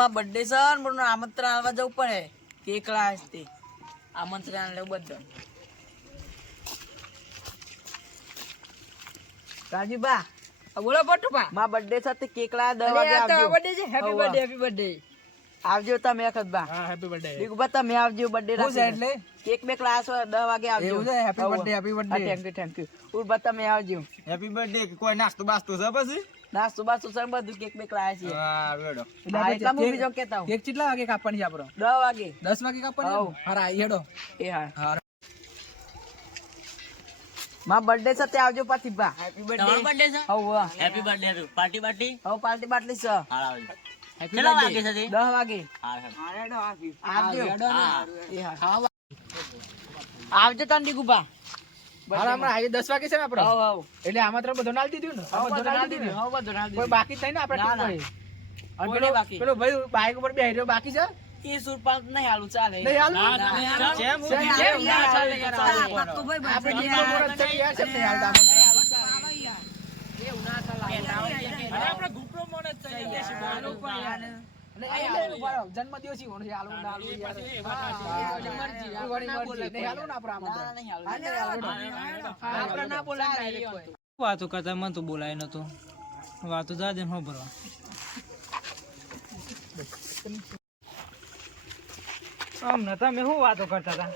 માં બર્થડે છે ને પણ આમંત્રણ આલવા જવું પડે કેક લાવે તે આમંત્રણ લેવું બધું રાજુબા બોલો પટુબા માં બર્થડે છે તે કેક લાવે 10 વાગે આવજો બર્થડે છે હેપી બર્થડે આવજો તમે ખતબા હા હેપી બર્થડે દીકુબા તમે આવજો બર્થડે રાખી એટલે કેક બે ક્લાસ 10 વાગે આવજો એવું છે હેપી બર્થડે થેન્ક યુ ઉર તમે આવજો હેપી બર્થડે કોઈ નાસ્તો બાસ્તો છે પછી નાસ્તો બાસ્તો સર બધું કેક બે ક્લાસ છે હા વેડો એટલે હું બીજો કહેતા હું કેક કેટલા વાગે કાપવાની છે આપણો 10 વાગે 10 વાગે કાપવાની છે હારા હેડો એ હા હા માં બર્થડે છે તે આવજો પાછી બા હેપી તમારો બર્થડે છે હવ હેપી બર્થડે પાર્ટી પાર્ટી હવ પાર્ટી બાટલી છે હાલ કેટલા વાગે છે તે 10 વાગે હાલ આવજો એ હા આવજો તન દીકુબા હારા હમણાં આજે 10 વાગે છે ને આપણો હવ એટલે આમંત્રણ બધું નાલ દીધું ને બધું નાલ દીધું હવ બધું ના કોઈ બાકી થઈ ને આપણે ના, ટીમ ના. કોઈ કોઈ નહીં બાકી. પેલો ભાઈ બાઈક ઉપર બેહી રહ્યો બાકી છે એ સુરપાલ નહીં હાલું ચાલે નહીં હાલ ના. જેમ કેમ ના ચાલે યાર આપણે આપણે ટીમનો મોરત છે યાર છે તે હાલ આમંત્રણ આપણે ગ્રુપનો મોને જ છે જન્મદિવસ ઈવોનો છે હાલવું ના હાલવું યાર મરજી નહીં હાલવું ને આપણે આમંત્રણ આપણે ના બોલાય ડાયરેક્ટ કોઈ વાતો કરતા મને તો બોલાય નતો વાતો જા દે હો ભરવા આમ નતા મેં શું વાતો કરતા હતા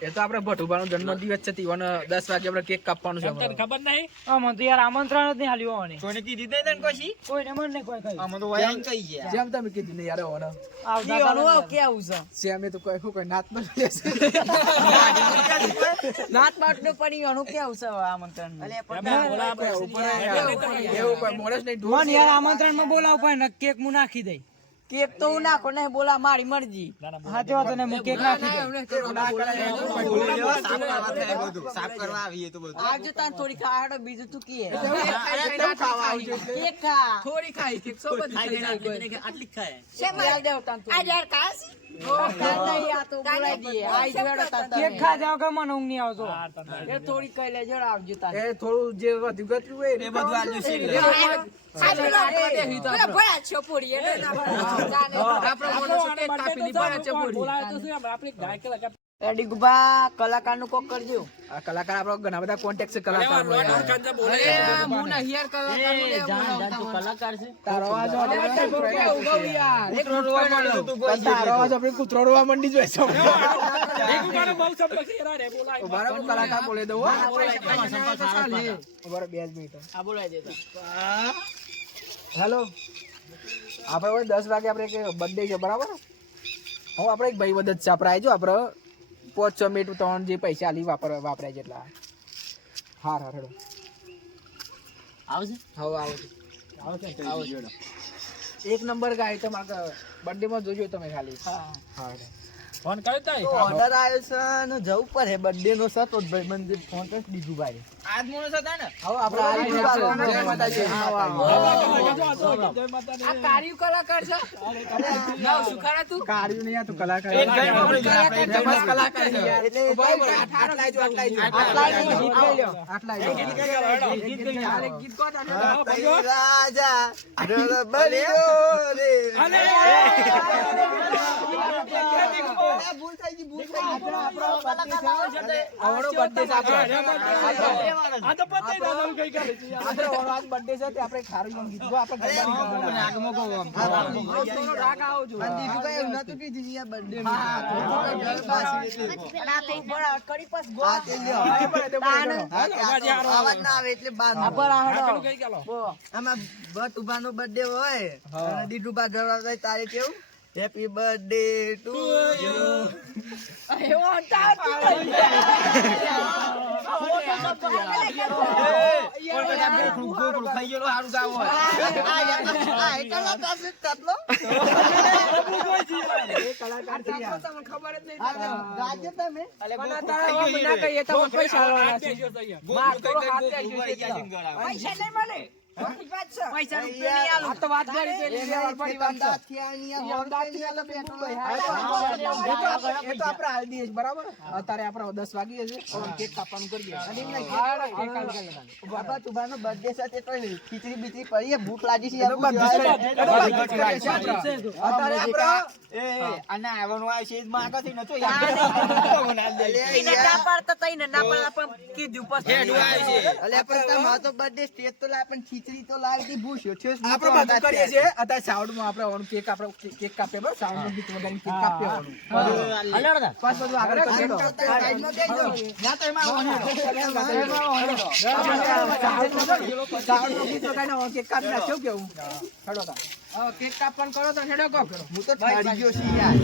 એ તો આપણે ભટુબાનો જન્મદિવસ છે તીવાનો 10 વાગે આપણે કેક કાપવાનું છે તને ખબર નહીં મને તો યાર આમંત્રણ જ નહીં હાલ્યું આવવાની કોઈને કીધી નહીં તને કોઈ કોઈને મને નહીં કોઈ કહ્યું આમાં તો વયાન કઈ ગયા જેમ તમે કીધું ને યાર હોનો આવતા ઈ કાલે અનુભવ કેવું છે સેમે તો કોઈ કોઈ નાત ન લેશે નાત બાટનો પણ ઈ અનુ કેવું છે આમંત્રણ એવું કોઈ મોડસ નહીં મને યાર આમંત્રણમાં બોલાવ પણ ને કેક હું નાખી દઈ કેક તો હું નાખો નહીં બોલા મારી મરજી હાચો વાત ને હું કેક નાખી દઈ સાફ કરવા આવીએ તો બધું આવજો તાન થોડી ખાડો બીજું તું કીએ ખાવા આવજો કેક ખા થોડી ખાઈ કેક સો બધી ખાઈ જાય કોઈ આટલી જ ખાય શેમાં દેવ તાન તું નહીં આ તો બોલાઈ દઈએ આઈ જોડો તાન કેક ખા જાવ કે મને ઊંઘ નહીં આવતો એ થોડી કઈ લેજો આવજો તાન એ થોડું જે વધુ ગતું હોય એ બધું આજુ શીખ એડી ગુબા કલાકાર નું કોક કરજો આ કલાકાર આપણો ઘણા બધા કોન્ટેક્ટ છે કલાકાર કલાકાર છે તારો અવાજ આપણે કૂતરો રોવા મંડી જોઈએ છે બરાબર કલાકાર બોલે દો બરાબર 2 મિનિટ આ બોલાઈ દેતા હેલો આપણે 10 વાગે આપણે કે બર્થડે છે બરાબર હું આપણે એક ભાઈ વધત છે આપણે આવજો આપણે 5-6 મિનિટ 3 જે પૈસા આલી વાપરાય જેટલા હા હા હેડો આવશે હવે આવો એક નંબર ગાય તમારે બર્થડે માં જોજો તમે ખાલી હા ફોન કર્યો તો ઓર્ડર આવ્યો છે ને જવું પડે બર્થડે નો સતો ભાઈ મંદિર ફોન કરી દીધું ભાઈ આજ મોણસ હતા ને હવે આપણે જય માતાજી આ કાર્ય કલાકાર છે ના સુખારા તું કાર્યું નહીં આ તું કલાકાર એક ગઈ આપણે કલાકાર છે એટલે આટલા ગીત કો રાજા બલિયો રે આવડો બર્થડે છે આ તો પતે દાદા કઈ કરે છે આપણો બર્થડે છે તે આપણે ખારું ગમ ગીત ગો આપણે આગમો ગો રાગ આવજો દીકુ કઈ એવું નતું કીધું યાર બર્થડે કરી પાસ ગો આવાજ ના આવે એટલે બાદ આમાં બટ ઉભાનો બર્થડે હોય અને દીદુબા ઘર આવે તારે કેવું હેપી બર્થડે ટુ યુ એવો અંતા ખાઈ ગયેલો સારું ગાવ હોય કલાકાર છે યાર ખબર જ નહીં રાજ્ય તમે ના કહીએ તો પૈસા પૈસા નહીં મળે પૈસા આ તો વાત કરી પેલી વળપડી વાત છે. અમદાવાદથી આની આ હોલ અમદાવાદથી કઈ આલે પેટ્રોલ પેટ્રોલ ભાઈ. એ તો આપણે હાલ દઈએ છીએ, બરાબર. અત્યારે આપણે 10 વાગી છે, હવે કેક કાપવાનું કરીએ. હા, કેક કાપી કરીએ. બાપા તુબાનો બર્થડે સાથે તો ખીચડી બીચડી પડી છે, ભૂખ લાગી છે બધું જ કરીએ. બધું જ કરીએ છીએ આપણે. અત્યારે આપણે અને આવવાનું આવે છે માંગો થી નતો અલે પણ તમારો તો બર્થડે સ્ટેજ તો લાય પણ ખીચડી તો લાવી દી ભૂસ્યો છે આપણે બધું કરીએ છીએ. અત્યારે સાઉન્ડમાં આપણે કેક કાપીએ, બરાબર. સાઉન્ડમાં ગીત વગાડીને કેક કાપીએ આવવાનું. પાછું બધું આગળ કરીએ તો. સાઈડમાં બેસજો. ના તો એમાં આવવાનું. સાઉન્ડમાં ગીત વગાડીને આવવાનું, કેક કાપી નાખ્યો કેવું? હેડો તાર. હવે કેક કાપવાનું કરો તો હેડો કહો. હું તો ઠારી ગયો છું યાર.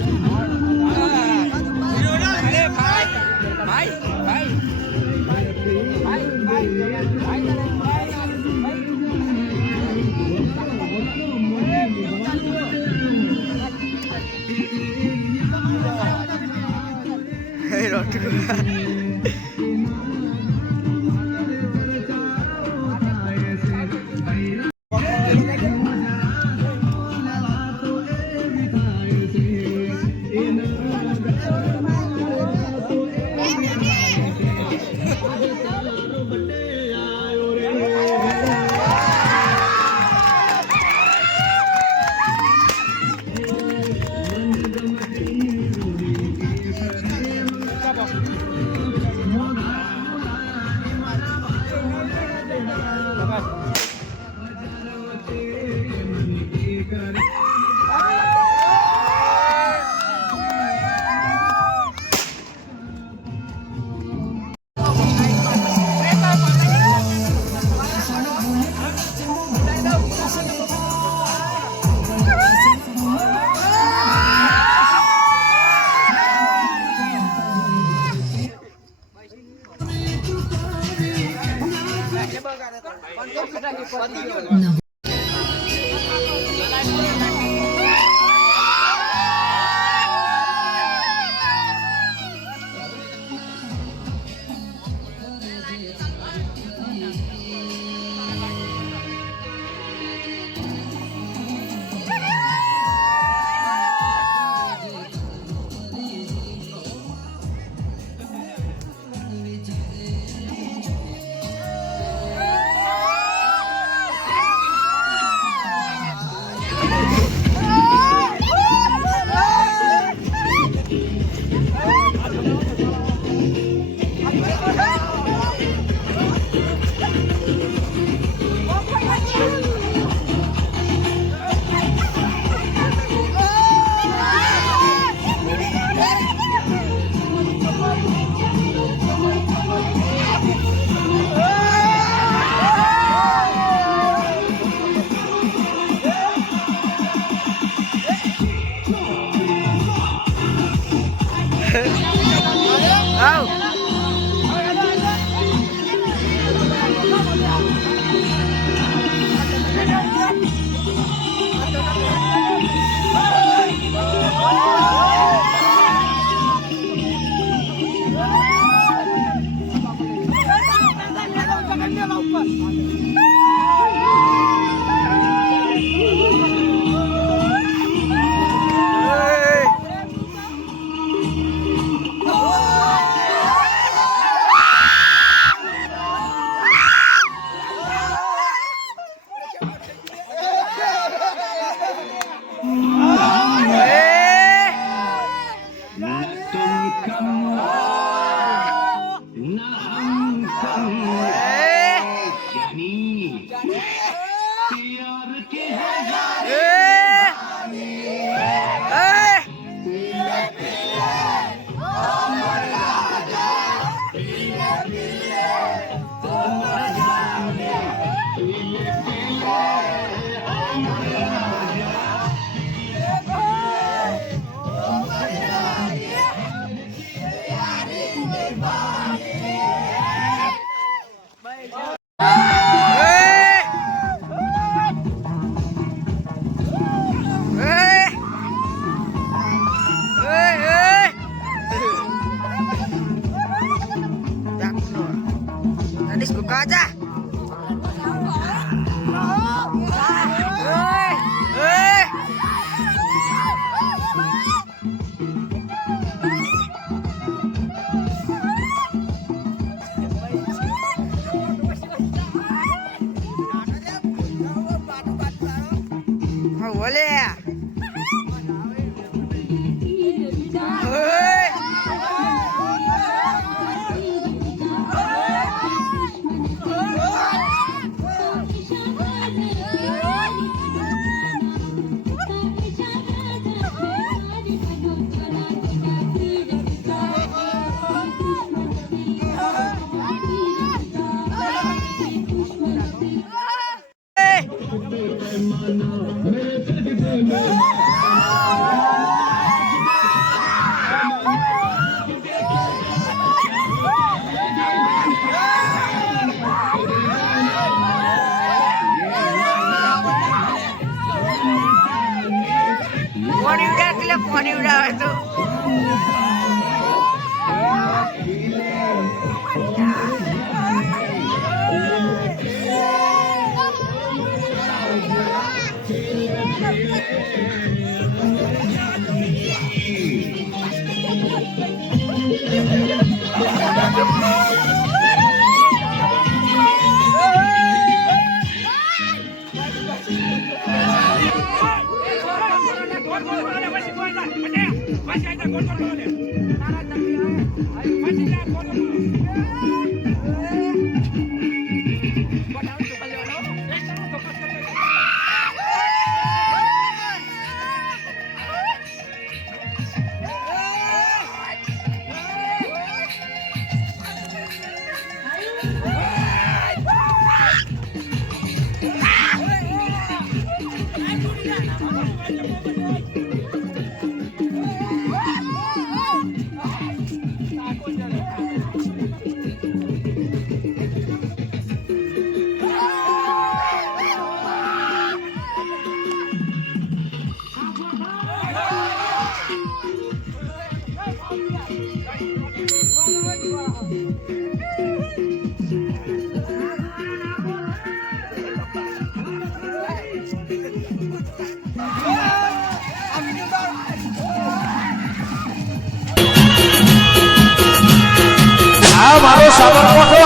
આ મારો સાબરકોઠો